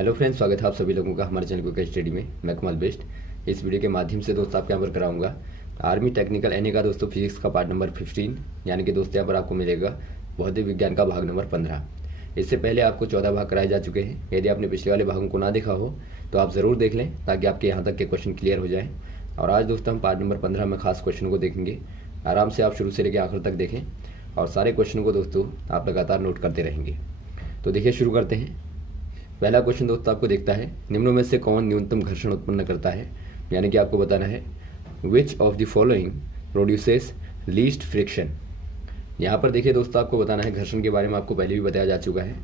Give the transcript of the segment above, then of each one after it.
Hello friends, स्वागत है आप सभी लोगों का हमारे चैनल क्विक स्टडी में। मैं कमल बेस्ट। इस वीडियो के माध्यम से दोस्तों आपके यहाँ पर कराऊंगा आर्मी टेक्निकल एनए का दोस्तों फिजिक्स का पार्ट नंबर 15, यानी कि दोस्तों यहाँ पर आपको मिलेगा भौतिक विज्ञान का भाग नंबर 15। इससे पहले आपको 14 भाग कराए जा चुके हैं। यदि आपने पिछले वाले भागों को ना देखा हो तो आप ज़रूर देख लें ताकि आपके यहाँ तक के क्वेश्चन क्लियर हो जाए। और आज दोस्तों हम पार्ट नंबर 15 में खास क्वेश्चन को देखेंगे। आराम से आप शुरू से लेकर आखिर तक देखें और सारे क्वेश्चन को दोस्तों आप लगातार नोट करते रहेंगे। तो देखिए, शुरू करते हैं। पहला क्वेश्चन दोस्तों आपको देखता है, निम्नों में से कौन न्यूनतम घर्षण उत्पन्न करता है। यानी कि आपको बताना है which of the following produces least friction. यहाँ पर देखिए दोस्तों, आपको बताना है, घर्षण के बारे में आपको पहले भी बताया जा चुका है।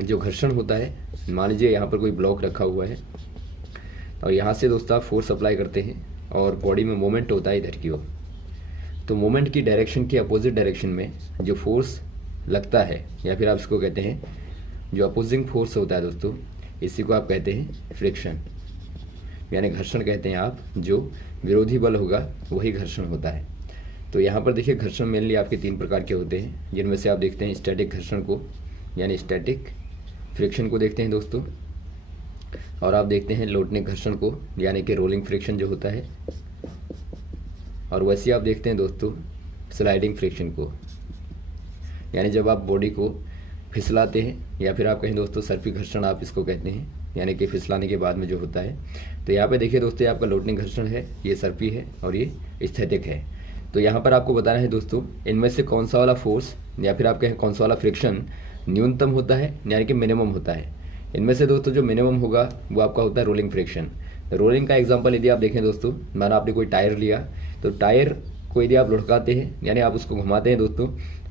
जो घर्षण होता है, मान लीजिए यहाँ पर कोई ब्लॉक रखा हुआ है और यहाँ से दोस्तों आप फोर्स अप्लाई करते हैं और बॉडी में मोमेंट होता है इधर की ओर। तो मोमेंट की डायरेक्शन के अपोजिट डायरेक्शन में जो फोर्स लगता है, या फिर आप इसको कहते हैं जो अपोजिंग फोर्स होता है दोस्तों, इसी को आप कहते हैं फ्रिक्शन, यानी घर्षण कहते हैं आप। जो विरोधी बल होगा वही घर्षण होता है। तो यहाँ पर देखिए, घर्षण मेनली आपके 3 प्रकार के होते हैं, जिनमें से आप देखते हैं स्टैटिक घर्षण को, यानी स्टैटिक फ्रिक्शन को देखते हैं दोस्तों, और आप देखते हैं लौटने घर्षण को, यानी कि रोलिंग फ्रिक्शन जो होता है, और वैसे आप देखते हैं दोस्तों स्लाइडिंग फ्रिक्शन को, यानी जब आप बॉडी को फिसलाते हैं, या फिर आप कहें दोस्तों सर्पी घर्षण आप इसको कहते हैं, यानी कि फिसलाने के बाद में जो होता है। तो यहाँ पे देखिए दोस्तों, ये आपका लौटने घर्षण है, ये सर्पी है और ये स्थैतिक है। तो यहाँ पर आपको बताना है दोस्तों, इनमें से कौन सा वाला फोर्स या फिर आप कहें कौन सा वाला फ्रिक्शन न्यूनतम होता है, यानी कि मिनिमम होता है। इनमें से दोस्तों जो मिनिमम होगा वो आपका होता है रोलिंग फ्रिक्शन। तो रोलिंग का एग्जाम्पल यदि आप देखें दोस्तों, माना आपने कोई टायर लिया, तो टायर को यदि आप लुढ़काते हैं, यानी आप उसको घुमाते हैं दोस्तों,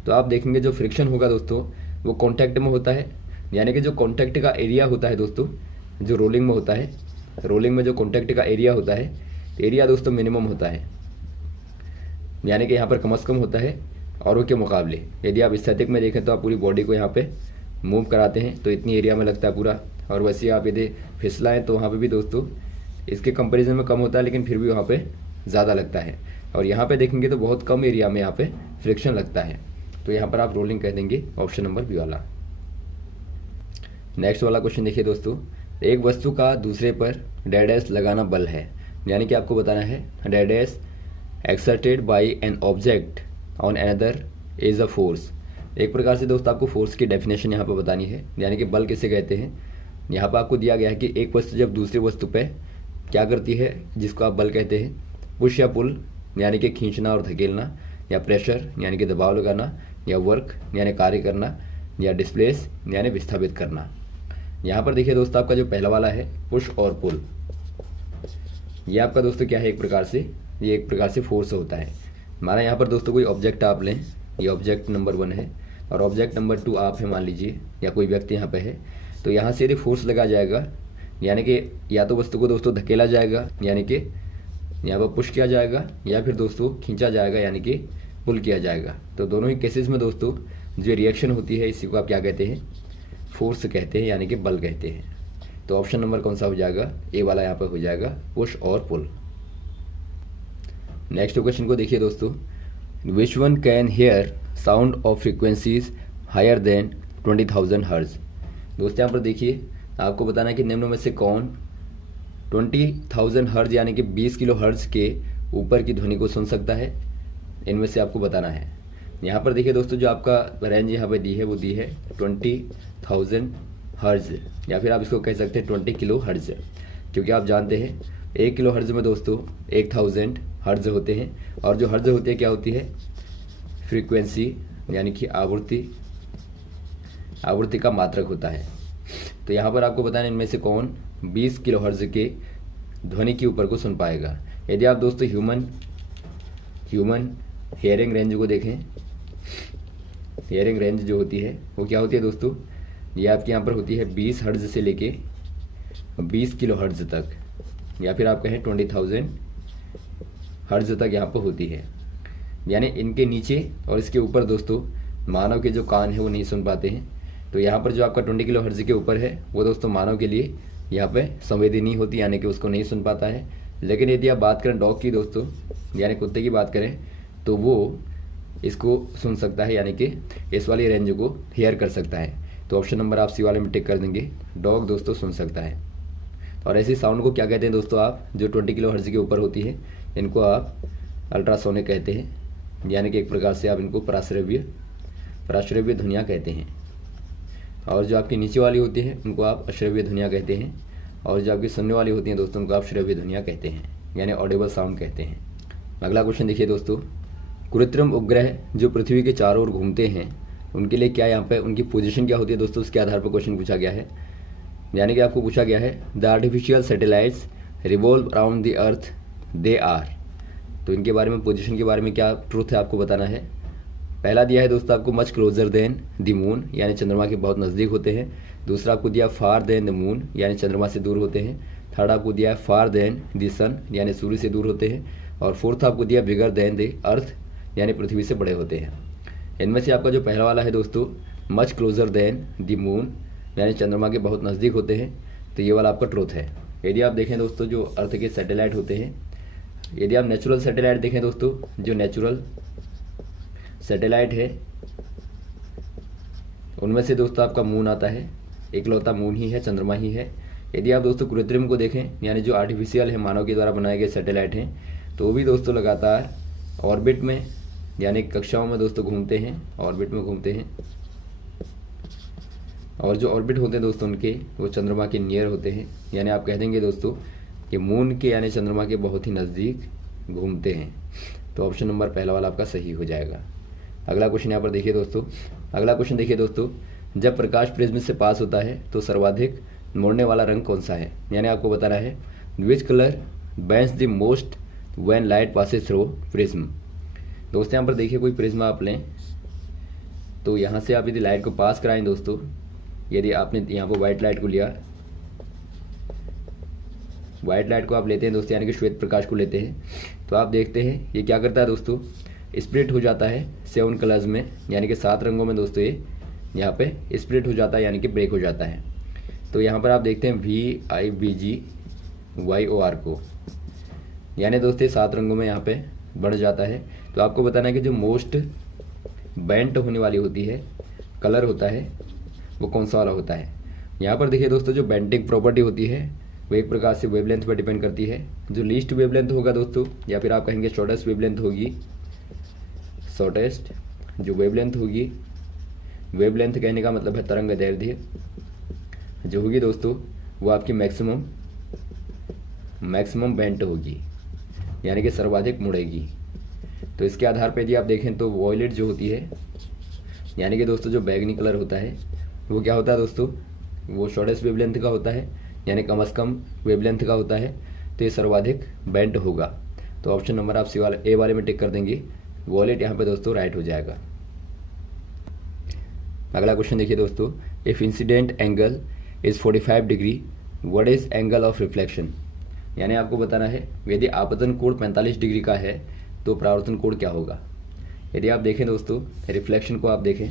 तो आप देखेंगे जो फ्रिक्शन होगा दोस्तों वो कॉन्टैक्ट में होता है। यानी कि जो कॉन्टैक्ट का एरिया होता है दोस्तों, जो रोलिंग में होता है, रोलिंग में जो कॉन्टैक्ट का एरिया होता है, एरिया दोस्तों मिनिमम होता है, यानी कि यहाँ पर कम से कम होता है औरों के मुकाबले। यदि आप स्टैटिक में देखें तो आप पूरी बॉडी को यहाँ पे मूव कराते हैं तो इतनी एरिया में लगता है पूरा, और वैसे आप यदि फिसलाएँ तो वहाँ पर भी दोस्तों इसके कंपेरिजन में कम होता है, लेकिन फिर भी वहाँ पर ज़्यादा लगता है। और यहाँ पर देखेंगे तो बहुत कम एरिया में यहाँ पर फ्रिक्शन लगता है। तो यहाँ पर आप रोलिंग कह देंगे, ऑप्शन नंबर बी वाला। नेक्स्ट वाला क्वेश्चन देखिए दोस्तों, एक वस्तु का दूसरे पर डैश लगाना बल है। यानी कि आपको बताना है dash exerted by an object on another is a force. एक प्रकार से दोस्तों आपको फोर्स की डेफिनेशन यहाँ पर बतानी है, यानी कि बल किसे कहते हैं। यहाँ पर आपको दिया गया है कि एक वस्तु जब दूसरी वस्तु पे क्या करती है, जिसको आप बल कहते हैं, पुश या पुल यानी कि खींचना और धकेलना, या प्रेशर यानी कि दबाव लगाना, या वर्क यानी कार्य करना, या डिस्प्लेस यानी विस्थापित करना। यहाँ पर देखिए दोस्तों, आपका जो पहला वाला है पुश और पुल, ये आपका दोस्तों क्या है, एक प्रकार से फोर्स होता है। हमारा यहाँ पर दोस्तों कोई ऑब्जेक्ट आप लें, ये ऑब्जेक्ट नंबर 1 है और ऑब्जेक्ट नंबर 2 आप है मान लीजिए, या कोई व्यक्ति यहाँ पे है। तो यहाँ से यदि फोर्स लगा जाएगा, यानी कि या तो वस्तु को दोस्तों धकेला जाएगा, यानी कि यहाँ पर पुश किया जाएगा, या फिर दोस्तों खींचा जाएगा, यानी कि पुल किया जाएगा। तो दोनों ही केसेस में दोस्तों जो रिएक्शन होती है इसी को आप क्या कहते हैं, फोर्स कहते हैं, यानी कि बल कहते हैं। तो ऑप्शन नंबर कौन सा हो जाएगा, ए वाला यहाँ पर हो जाएगा, पुश और पुल। नेक्स्ट क्वेश्चन को देखिए दोस्तों, which one can hear sound of frequencies higher than 20,000 hertz. दोस्तों यहाँ पर देखिए, आपको बताना है कि निम्नों में से कौन 20,000 हर्ज यानी कि 20 किलो हर्ज के ऊपर की ध्वनि को सुन सकता है। इनमें से आपको बताना है। यहाँ पर देखिए दोस्तों, जो आपका रेंज यहाँ पे दी है वो दी है 20,000 हर्ज, या फिर आप इसको कह सकते हैं 20 किलो हर्ज, क्योंकि आप जानते हैं 1 किलो हर्ज में दोस्तों 1000 हर्ज होते हैं, और जो हर्ज होती है क्या होती है, फ्रीक्वेंसी यानी कि आवृत्ति का मात्रक होता है। तो यहाँ पर आपको बताना है इनमें से कौन 20 किलो हर्ज के ध्वनि के ऊपर को सुन पाएगा। यदि आप दोस्तों ह्यूमन हेयरिंग रेंज को देखें, हेयरिंग रेंज जो होती है वो क्या होती है दोस्तों, ये आपके यहाँ पर होती है 20 हर्ज से लेके 20 किलो हर्ज तक, या फिर आप कहें 20,000 हर्ज तक यहाँ पर होती है। यानी इनके नीचे और इसके ऊपर दोस्तों मानव के जो कान है वो नहीं सुन पाते हैं। तो यहाँ पर जो आपका 20 किलो हर्ज के ऊपर है वो दोस्तों मानव के लिए यहाँ पे संवेदी नहीं होती, यानी कि उसको नहीं सुन पाता है। लेकिन यदि आप बात करें डॉग की दोस्तों, यानी कुत्ते की बात करें, तो वो इसको सुन सकता है, यानी कि इस वाली रेंज को हेयर कर सकता है। तो ऑप्शन नंबर आप सी वाले में टिक कर देंगे, डॉग दोस्तों सुन सकता है। और ऐसी साउंड को क्या कहते हैं दोस्तों आप, जो 20 किलो हर्ट्ज के ऊपर होती है, इनको आप अल्ट्रासोनिक कहते हैं, यानी कि एक प्रकार से आप इनको पराश्रव्य ध्वनियाँ कहते हैं। और जो आपकी नीचे वाली होती है उनको आप अश्रव्य ध्वनियाँ कहते हैं, और जो आपकी सुनने वाली होती हैं दोस्तों उनको आप श्रव्य ध्वनियाँ कहते हैं, यानी ऑडिबल साउंड कहते हैं। अगला क्वेश्चन देखिए दोस्तों, कृत्रिम उपग्रह जो पृथ्वी के चारों ओर घूमते हैं उनके लिए क्या यहाँ पे उनकी पोजीशन क्या होती है दोस्तों, उसके आधार पर क्वेश्चन पूछा गया है। यानी कि आपको पूछा गया है the artificial satellites revolve around the earth they are, तो इनके बारे में पोजीशन के बारे में क्या ट्रूथ है आपको बताना है। पहला दिया है दोस्तों आपको much closer then the moon, यानी चंद्रमा के बहुत नज़दीक होते हैं। दूसरा आपको दिया फार देन द मून, यानी चंद्रमा से दूर होते हैं। थर्ड आपको दिया फार देन द सन, यानी सूर्य से दूर होते हैं। और फोर्थ आपको दिया बिगर देन द अर्थ, यानी पृथ्वी से बड़े होते हैं। इनमें से आपका जो पहला वाला है दोस्तों much closer then the moon, यानी चंद्रमा के बहुत नज़दीक होते हैं, तो ये वाला आपका ट्रूथ है। यदि आप देखें दोस्तों जो अर्थ के सैटेलाइट होते हैं, यदि आप नेचुरल सैटेलाइट देखें दोस्तों, जो नेचुरल सैटेलाइट है उनमें से दोस्तों आपका मून आता है, इकलौता मून ही है, चंद्रमा ही है। यदि आप दोस्तों कृत्रिम को देखें, यानी जो आर्टिफिशियल है, मानव के द्वारा बनाए गए सैटेलाइट हैं, तो वो भी दोस्तों लगातार ऑर्बिट में, यानी कक्षाओं में दोस्तों घूमते हैं, ऑर्बिट में घूमते हैं। और जो ऑर्बिट होते हैं दोस्तों उनके, वो चंद्रमा के नियर होते हैं, यानी आप कह देंगे दोस्तों कि मून के यानी चंद्रमा के बहुत ही नज़दीक घूमते हैं। तो ऑप्शन नंबर पहला वाला आपका सही हो जाएगा। अगला क्वेश्चन यहाँ पर देखिए दोस्तों, अगला क्वेश्चन देखिए दोस्तों, जब प्रकाश प्रिज्म से पास होता है तो सर्वाधिक मोड़ने वाला रंग कौन सा है, यानी आपको बताना है which colour bends the most when light passes through prism. दोस्तों यहाँ पर देखिए कोई प्रिज्म आप लें, तो यहाँ से आप यदि लाइट को पास कराएं दोस्तों, यदि आपने यहाँ पर व्हाइट लाइट को लिया, व्हाइट लाइट को आप लेते हैं दोस्तों, यानी कि श्वेत प्रकाश को लेते हैं, तो आप देखते हैं ये क्या करता है दोस्तों, स्प्लिट हो जाता है 7 कलर्स में, यानी कि 7 रंगों में दोस्तों ये यहाँ पे स्प्लिट हो जाता है, यानी कि ब्रेक हो जाता है। तो यहाँ पर आप देखते हैं VIBGYOR को, यानी दोस्तों 7 रंगों में यहाँ पे बढ़ जाता है। तो आपको बताना है कि जो मोस्ट बेंट होने वाली होती है कलर होता है वो कौन सा वाला होता है। यहाँ पर देखिए दोस्तों जो बेंटिंग प्रॉपर्टी होती है वो एक प्रकार से वेवलेंथ पर डिपेंड करती है। जो लीस्ट वेवलेंथ होगा दोस्तों, या फिर आप कहेंगे शॉर्टेस्ट वेवलेंथ होगी, शॉर्टेस्ट जो वेवलेंथ होगी, वेवलेंथ कहने का मतलब है तरंग दैर्ध्य, जो होगी दोस्तों वो आपकी मैक्सिमम बेंट होगी, यानी कि सर्वाधिक मुड़ेगी। तो इसके आधार पर यदि आप देखें तो वॉयलेट जो होती है, यानी कि दोस्तों जो बैगनी कलर होता है वो क्या होता है दोस्तों, वो शॉर्टेस्ट वेवलेंथ का होता है, यानी कम से कम वेवलेंथ का होता है, तो ये सर्वाधिक बेंट होगा। तो ऑप्शन नंबर आप ए वाले में टिक कर देंगे, वॉलेट यहाँ पे दोस्तों राइट हो जाएगा। अगला क्वेश्चन देखिए दोस्तों, if incident angle is 45 degree what is angle of reflection, यानी आपको बताना है यदि आपतन कोण 45 डिग्री का है तो परावर्तन कोण क्या होगा। यदि आप देखें दोस्तों रिफ्लेक्शन को आप देखें,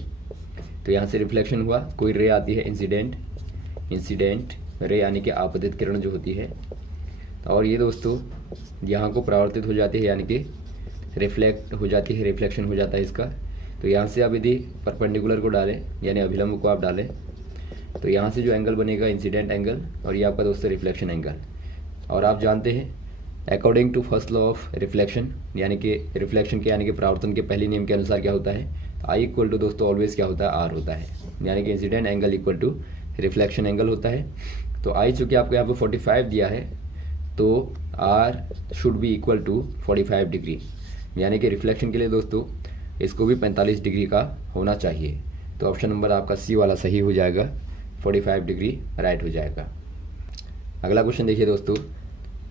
तो यहाँ से रिफ्लेक्शन हुआ, कोई रे आती है इंसिडेंट रे, यानी कि आपतित किरण जो होती है, और ये दोस्तों यहाँ को परावर्तित हो जाती है, यानी कि रिफ्लेक्ट हो जाती है, रिफ्लेक्शन हो जाता है इसका। तो यहाँ से आप यदि परपेंडिकुलर को डालें, यानी अभिलंब को आप डालें, तो यहाँ से जो एंगल बनेगा इंसिडेंट एंगल, और ये आपका दोस्तों रिफ्लेक्शन एंगल। और आप जानते हैं according to first law of reflection, यानी कि रिफ्लेक्शन के यानी कि परावर्तन के पहले नियम के अनुसार क्या होता है, आई इक्वल टू दोस्तों ऑलवेज क्या होता है, आर होता है, यानी कि incident angle equal to reflection angle होता है। तो आई चूँकि आपको यहाँ पे 45 दिया है, तो r should be equal to 45 degree, यानी कि रिफ्लेक्शन के लिए दोस्तों इसको भी 45 डिग्री का होना चाहिए। तो ऑप्शन नंबर आपका सी वाला सही हो जाएगा, 45 डिग्री राइट हो जाएगा। अगला क्वेश्चन देखिए दोस्तों,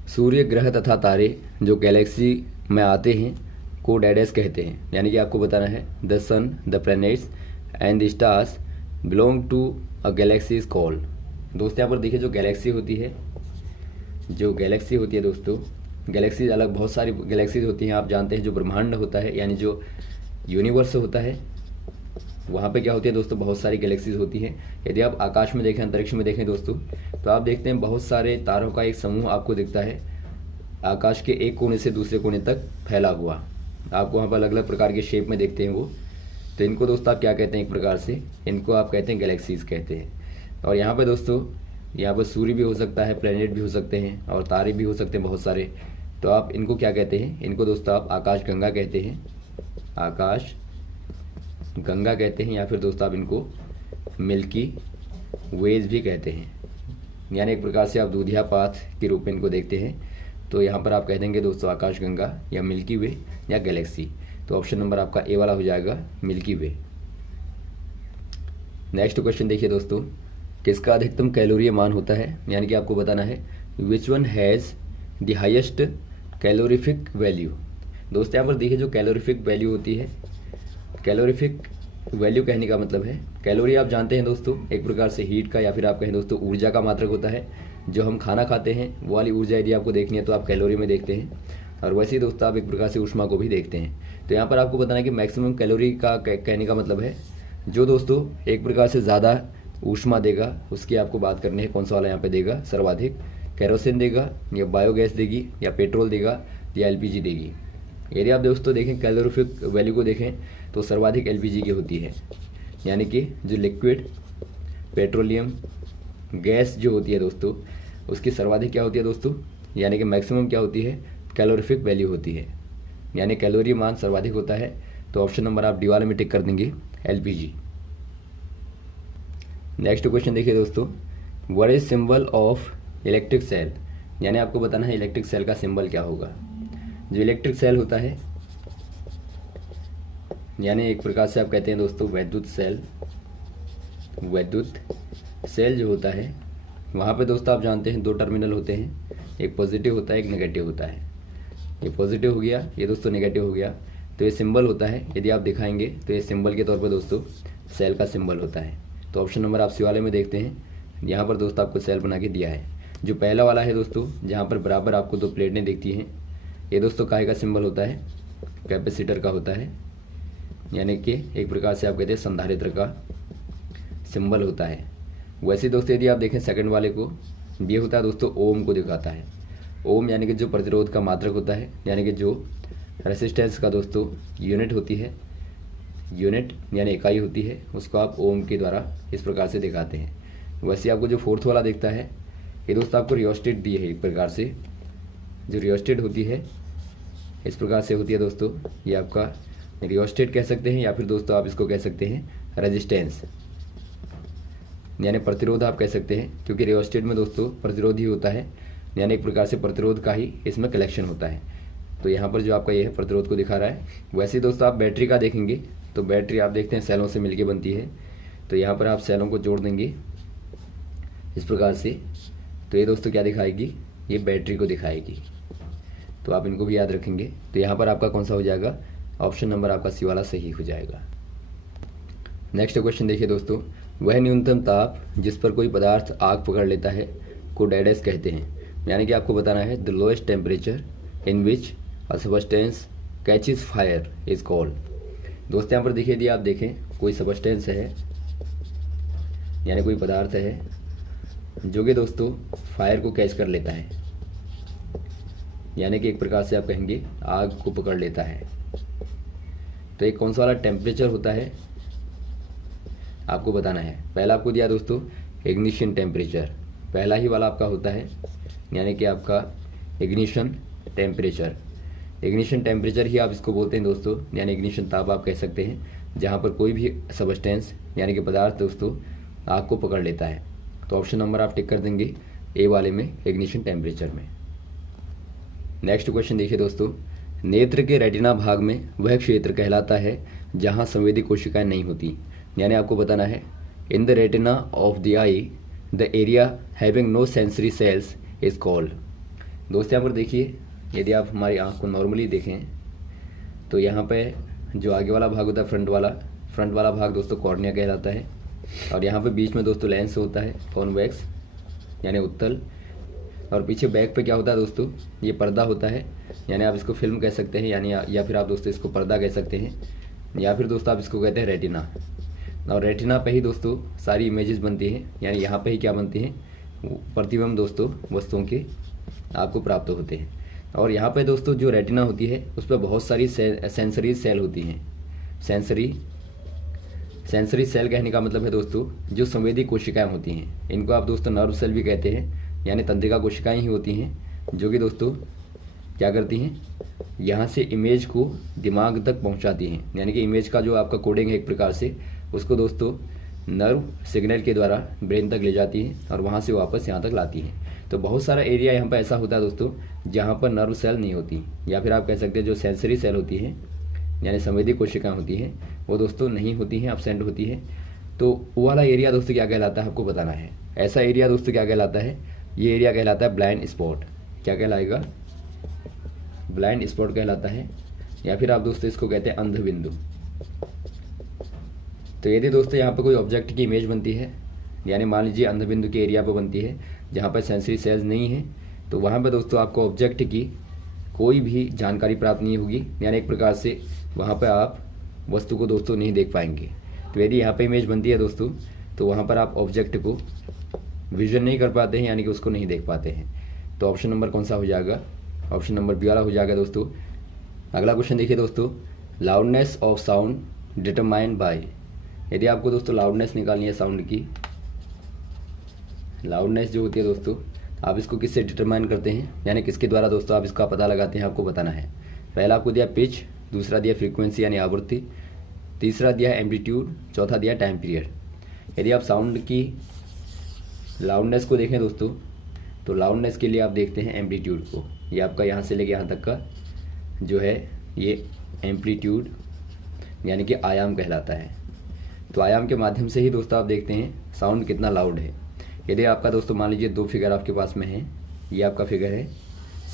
सूर्य ग्रह तथा तारे जो गैलेक्सी में आते हैं को डैडेस कहते हैं, यानी कि आपको बताना है the sun, the planets and the stars belong to a galaxy is called. दोस्तों यहाँ पर देखिए जो गैलेक्सी होती है दोस्तों, गैलेक्सीज अलग बहुत सारी गैलेक्सीज होती हैं। आप जानते हैं जो ब्रह्मांड होता है, यानी जो यूनिवर्स होता है, वहाँ पे क्या होती है दोस्तों, बहुत सारी गैलेक्सीज होती हैं। यदि आप आकाश में देखें, अंतरिक्ष में देखें दोस्तों, तो आप देखते हैं बहुत सारे तारों का एक समूह आपको दिखता है, आकाश के एक कोने से दूसरे कोने तक फैला हुआ। आपको वहाँ पर अलग अलग प्रकार के शेप में देखते हैं वो। तो इनको दोस्तों आप क्या कहते हैं, एक प्रकार से इनको आप कहते हैं गैलेक्सीज कहते हैं। और यहाँ पे दोस्तों, यहाँ पर सूर्य भी हो सकता है, प्लेनेट भी हो सकते हैं और तारे भी हो सकते हैं बहुत सारे। तो आप इनको क्या कहते हैं, इनको दोस्तों आप आकाश गंगा कहते हैं, आकाश गंगा कहते हैं, या फिर दोस्तों आप इनको मिल्की वेज भी कहते हैं। यानी एक प्रकार से आप दूधिया पाथ के रूप में इनको देखते हैं। तो यहाँ पर आप कह देंगे दोस्तों आकाश गंगा या मिल्की वे या गैलेक्सी। तो ऑप्शन नंबर आपका ए वाला हो जाएगा, मिल्की वे। नेक्स्ट क्वेश्चन देखिए दोस्तों, किसका अधिकतम कैलोरीय मान होता है, यानी कि आपको बताना है which one has the highest calorific value. दोस्तों यहाँ पर देखिए जो कैलोरीफिक वैल्यू होती है, कैलोरीफिक वैल्यू कहने का मतलब है, कैलोरी आप जानते हैं दोस्तों एक प्रकार से हीट का या फिर आप कहें दोस्तों ऊर्जा का मात्रक होता है। जो हम खाना खाते हैं वो वाली ऊर्जा यदि आपको देखनी है तो आप कैलोरी में देखते हैं, और वैसे ही दोस्तों आप एक प्रकार से ऊष्मा को भी देखते हैं। तो यहाँ पर आपको बताना है कि मैक्सिमम कैलोरी का कहने का मतलब है जो दोस्तों एक प्रकार से ज़्यादा ऊष्मा देगा, उसकी आपको बात करनी है। कौन सा वाला यहाँ पे देगा सर्वाधिक, केरोसिन देगा या बायोगैस देगी या पेट्रोल देगा या एलपीजी देगी। यदि आप दोस्तों देखें कैलोरीफिक वैल्यू को देखें तो सर्वाधिक एलपीजी की होती है, यानी कि जो लिक्विड पेट्रोलियम गैस जो होती है दोस्तों उसकी सर्वाधिक क्या होती है दोस्तों, यानी कि मैक्सिमम क्या होती है, कैलोरीफिक वैल्यू होती है, यानी कैलोरी मान सर्वाधिक होता है। तो ऑप्शन नंबर आप डी वाले में टिक कर देंगे, एलपीजी। नेक्स्ट क्वेश्चन देखिए दोस्तों, what is symbol of electric cell, यानी आपको बताना है इलेक्ट्रिक सेल का सिंबल क्या होगा। जो इलेक्ट्रिक सेल होता है यानी एक प्रकार से आप कहते हैं दोस्तों वैद्युत सेल, वैद्युत सेल जो होता है वहाँ पे दोस्तों आप जानते हैं दो टर्मिनल होते हैं, एक पॉजिटिव होता है एक नेगेटिव होता है। ये पॉजिटिव हो गया, ये दोस्तों नेगेटिव हो गया। तो ये सिंबल होता है, यदि आप दिखाएंगे तो ये सिंबल के तौर पर दोस्तों सेल का सिंबल होता है। तो ऑप्शन नंबर आप सी वाले में देखते हैं, यहाँ पर दोस्तों आपको सेल बना के दिया है। जो पहला वाला है दोस्तों जहाँ पर बराबर आपको दो प्लेटें दिखती हैं, ये दोस्तों काहे का सिंबल होता है, कैपेसिटर का होता है, यानी कि एक प्रकार से आप कहते हैं संधारित्र का सिंबल होता है। वैसे दोस्तों यदि आप देखें सेकंड वाले को, ये होता है दोस्तों ओम को दिखाता है। ओम यानी कि जो प्रतिरोध का मात्रक होता है, यानी कि जो रेसिस्टेंस का दोस्तों यूनिट होती है, यूनिट यानी इकाई होती है, उसको आप ओम के द्वारा इस प्रकार से दिखाते हैं। वैसे आपको जो फोर्थ वाला दिखता है ये दोस्तों आपको रियोस्टेट दी है। एक प्रकार से जो रियोस्टेट होती है इस प्रकार से होती है दोस्तों, ये आपका रियोस्टेट कह सकते हैं या फिर दोस्तों आप इसको कह सकते हैं रेजिस्टेंस, यानी प्रतिरोध आप कह सकते हैं, क्योंकि रियोस्टेट में दोस्तों प्रतिरोध ही होता है, यानी एक प्रकार से प्रतिरोध का ही इसमें कलेक्शन होता है। तो यहाँ पर जो आपका ये है प्रतिरोध को दिखा रहा है। वैसे ही दोस्तों आप बैटरी का देखेंगे तो बैटरी आप देखते हैं सेलों से मिलके बनती है। तो यहाँ पर आप सेलों को जोड़ देंगे इस प्रकार से, तो ये दोस्तों क्या दिखाएगी, ये बैटरी को दिखाएगी। तो आप इनको भी याद रखेंगे। तो यहाँ पर आपका कौन सा हो जाएगा, ऑप्शन नंबर आपका सी वाला सही हो जाएगा। नेक्स्ट क्वेश्चन देखिए दोस्तों, वह न्यूनतम ताप जिस पर कोई पदार्थ आग पकड़ लेता है को डैडेस कहते हैं, यानी कि आपको बताना है the lowest temperature in which a substance catches fire is called. दोस्तों यहाँ पर देखिए यदि आप देखें कोई सबस्टेंस है यानी कोई पदार्थ है जो कि दोस्तों फायर को कैच कर लेता है, यानी कि एक प्रकार से आप कहेंगे आग को पकड़ लेता है। तो एक कौन सा वाला टेम्परेचर होता है आपको बताना है। पहला आपको दिया दोस्तों इग्निशन टेम्परेचर, पहला ही वाला आपका होता है, यानी कि आपका इग्निशन टेम्परेचर। इग्निशन टेम्परेचर ही आप इसको बोलते हैं दोस्तों, यानी इग्निशन ताप आप कह सकते हैं, जहाँ पर कोई भी सबस्टेंस यानी कि पदार्थ दोस्तों आग को पकड़ लेता है। तो ऑप्शन नंबर आप टिक कर देंगे ए वाले में, इग्निशन टेम्परेचर में। नेक्स्ट क्वेश्चन देखिए दोस्तों, नेत्र के रेटिना भाग में वह क्षेत्र कहलाता है जहाँ संवेदी कोशिकाएं नहीं होती, यानी आपको बताना है in the retina of the eye the area having no sensory cells is called. दोस्तों यहाँ पर देखिए यदि आप हमारी आँख को नॉर्मली देखें तो यहाँ पे जो आगे वाला भाग होता है फ्रंट वाला भाग दोस्तों कॉर्निया कहलाता है, और यहाँ पे बीच में दोस्तों लेंस होता है कॉन्वेक्स यानी उत्तल, और पीछे बैक पे क्या होता है दोस्तों, ये पर्दा होता है, यानी आप इसको फिल्म कह सकते हैं, यानी या फिर आप दोस्तों इसको पर्दा कह सकते हैं, या फिर दोस्तों आप इसको कहते हैं रेटिना। और रेटिना पे ही दोस्तों सारी इमेजेस बनती हैं, यानी यहाँ पे ही क्या बनती हैं, प्रतिबिंब दोस्तों वस्तुओं के आपको प्राप्त होते हैं। और यहाँ पे दोस्तों जो रेटिना होती है उस पर बहुत सारी सेंसरी सेल होती हैं, सेंसरी सेंसरी सेल कहने का मतलब है दोस्तों जो संवेदी कोशिकाएं होती हैं, इनको आप दोस्तों नर्व सेल भी कहते हैं, यानी तंत्रिका कोशिकाएं ही होती हैं जो कि दोस्तों क्या करती हैं, यहाँ से इमेज को दिमाग तक पहुँचाती हैं। यानी कि इमेज का जो आपका कोडिंग है एक प्रकार से, उसको दोस्तों नर्व सिग्नल के द्वारा ब्रेन तक ले जाती है और वहाँ से वापस यहाँ तक लाती है। तो बहुत सारा एरिया यहाँ पर ऐसा होता है दोस्तों जहाँ पर नर्व सेल नहीं होती, या फिर आप कह सकते हैं जो सेंसरी सेल होती है यानी संवेदी कोशिकाएं होती हैं वो दोस्तों नहीं होती हैं, एब्सेंट होती है। तो वो वाला एरिया दोस्तों क्या कहलाता है आपको बताना है। ऐसा एरिया दोस्तों क्या कहलाता है, ये एरिया कहलाता है ब्लाइंड स्पॉट। क्या कहलाएगा, ब्लाइंड स्पॉट कहलाता है, या फिर आप दोस्तों इसको कहते हैं अंध बिंदु। तो यदि दोस्तों यहाँ पर कोई ऑब्जेक्ट की इमेज बनती है, यानी मान लीजिए अंध बिंदु के एरिया पर बनती है जहाँ पर सेंसरी सेल्स नहीं है, तो वहाँ पर दोस्तों आपको ऑब्जेक्ट की कोई भी जानकारी प्राप्त नहीं होगी, यानी एक प्रकार से वहाँ पर आप वस्तु को दोस्तों नहीं देख पाएंगे। तो यदि यहाँ पे इमेज बनती है दोस्तों तो वहाँ पर आप ऑब्जेक्ट को विजन नहीं कर पाते हैं, यानी कि उसको नहीं देख पाते हैं। तो ऑप्शन नंबर कौन सा हो जाएगा, ऑप्शन नंबर बी वाला हो जाएगा दोस्तों। अगला क्वेश्चन देखिए दोस्तों, loudness of sound determined by. यदि आपको दोस्तों लाउडनेस निकालनी है साउंड की, लाउडनेस जो होती है दोस्तों आप इसको किससे डिटरमाइन करते हैं, यानी किसके द्वारा दोस्तों आप इसका पता लगाते हैं, आपको बताना है। पहला आपको दिया पिच, दूसरा दिया फ्रीक्वेंसी यानी आवृत्ति, तीसरा दिया एम्पलीट्यूड, चौथा दिया टाइम पीरियड। यदि आप साउंड की लाउडनेस को देखें दोस्तों तो लाउडनेस के लिए आप देखते हैं एम्पलीट्यूड को। ये आपका यहाँ से लेके यहाँ तक का जो है ये एम्पलीट्यूड यानी कि आयाम कहलाता है। तो आयाम के माध्यम से ही दोस्तों आप देखते हैं साउंड कितना लाउड है। यदि आपका दोस्तों मान लीजिए दो फिगर आपके पास में है, ये आपका फिगर है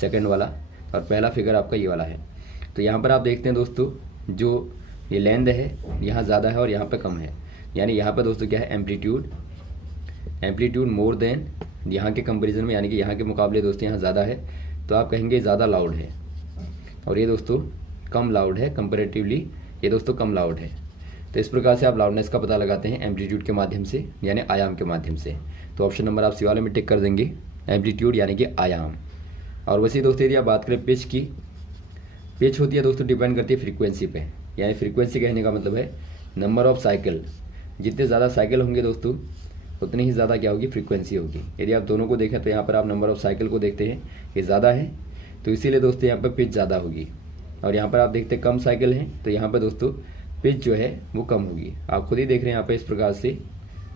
सेकंड वाला और पहला फिगर आपका ये वाला है, तो यहाँ पर आप देखते हैं दोस्तों जो ये लेंथ है यहाँ ज़्यादा है और यहाँ पे कम है, यानी यहाँ पर दोस्तों क्या है एम्पलीट्यूड मोर देन यहाँ के कंपैरिजन में, यानी कि यहाँ के मुकाबले दोस्तों यहाँ ज़्यादा है, तो आप कहेंगे ज़्यादा लाउड है, और ये दोस्तों कम लाउड है, कंपैरेटिवली ये दोस्तों कम लाउड है। तो इस प्रकार से आप लाउडनेस का पता लगाते हैं एम्पलीट्यूड के माध्यम से यानी आयाम के माध्यम से। तो ऑप्शन नंबर आप सी वाले में टिक कर देंगे, एम्पलीट्यूड यानी कि आयाम। और वैसे दोस्तों यदि आप बात करें पिच की, पिच होती है दोस्तों डिपेंड करती है फ्रीक्वेंसी पे, यानी फ्रीक्वेंसी कहने का मतलब है नंबर ऑफ साइकिल। जितने ज़्यादा साइकिल होंगे दोस्तों उतनी ही ज़्यादा क्या होगी, फ्रीक्वेंसी होगी। यदि आप दोनों को देखें तो यहाँ पर आप नंबर ऑफ साइकिल को देखते हैं ये ज़्यादा है, तो इसीलिए दोस्तों यहाँ पर पिच ज़्यादा होगी। और यहाँ पर आप देखते हैं कम साइकिल हैं, तो यहाँ पर दोस्तों पिच जो है वो कम होगी। आप खुद ही देख रहे हैं यहाँ पर इस प्रकार से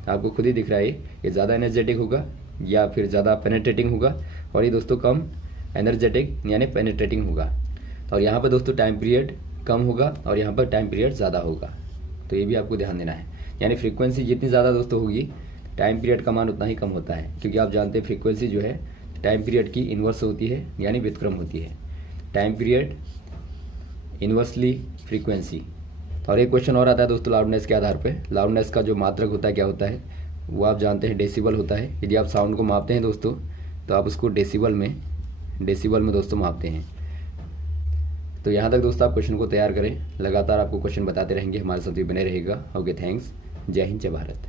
आपको खुद ही दिख रहा है ये ज़्यादा एनर्जेटिक होगा या फिर ज़्यादा पेनेट्रेटिंग होगा, और ये दोस्तों कम एनर्जेटिक यानी पेनेट्रेटिंग होगा। और यहाँ पर दोस्तों टाइम पीरियड कम होगा और यहाँ पर टाइम पीरियड ज़्यादा होगा। तो ये भी आपको ध्यान देना है, यानी फ्रीक्वेंसी जितनी ज़्यादा दोस्तों होगी टाइम पीरियड का मान उतना ही कम होता है, क्योंकि आप जानते हैं फ्रीक्वेंसी जो है टाइम पीरियड की इन्वर्स होती है यानी व्युत्क्रम होती है। Time period inversely frequency. और एक क्वेश्चन और आता है दोस्तों लाउडनेस के आधार पे। लाउडनेस का जो मात्रक होता है क्या होता है, वो आप जानते हैं डेसिबल होता है। यदि आप साउंड को मापते हैं दोस्तों तो आप उसको डेसिबल में दोस्तों मापते हैं। तो यहाँ तक दोस्तों आप क्वेश्चन को तैयार करें, लगातार आपको क्वेश्चन बताते रहेंगे, हमारे साथ भी बने रहेगा। ओके, थैंक्स, जय हिंद, जय भारत।